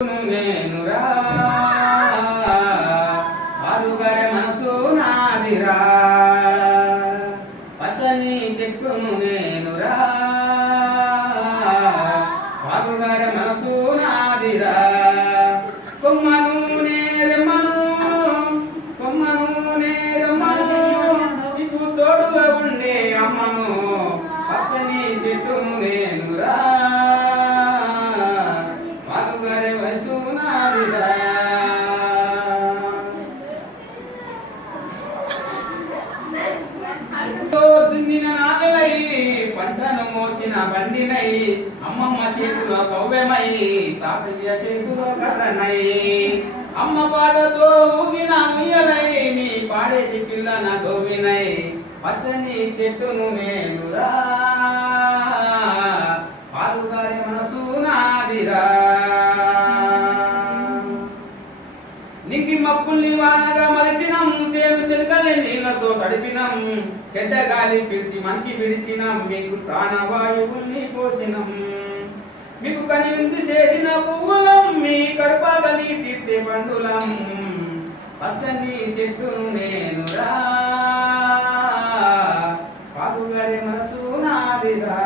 నేనురా బాలుగారి మనసు నాదిరా పచ్చని చెట్టును నేనురా బాలుగారి మనసు నాదిరా కొమ్మను నేరమ్మను నీకు తోడుగా ఉండే అమ్మను పచ్చని చెట్టును నేనురా బాలుగారి వయసు నాదిరా దున్నిన నాగలై పంటను మోసిన బండినై అమ్మమ్మ చేతిలో కవ్వెమై తాతయ్య చేతిలో కర్రనై అమ్మ పాటతో ఊగిన ముయ్యలై నీ పాడేటి పిల్లన గోవినై పచ్చని చెట్టును నేనురా బాలుగారి మనసు నాదిరా నీకి మబ్బుల్ని వానగా మలిచినం చేరు చెలకల్ని నీళ్లతో తడిపినం చెడ్డ గాలి పిలిచి మంచి విడిచినం మీకు ప్రాణవాయువుల్ని పోసినం మీకు కని విందు చేసిన పువ్వులం మీ కడుపాగలి తీర్చే పండులం పచ్చని చెట్టును నేనురా బాలుగారి మనసు నాదిరా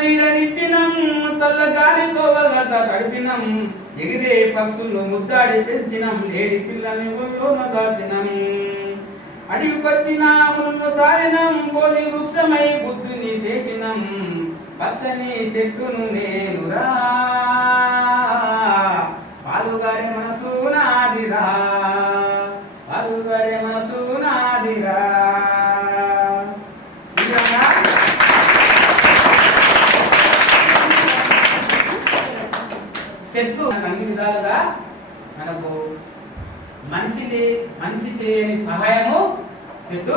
నీడనిచ్చినం చల్ల గాలితో వల్లట గడిపినం ఎగిరే పక్షులను ముద్దాడి పెంచినం లేడి పిల్లని ఒళ్ళోన దాచినం అడవికొచ్చిన ముళ్ళు సారినం బోధి వృక్షమై బుద్ధుని చేసినం పచ్చని చెట్టును నేనురా బాలుగారి మనసు నాదిరా బాలుగారి మనసు నాదిరా చెట్లు అన్ని విధాలుగా మనకు మనిషి చేయని సహాయము చెట్టు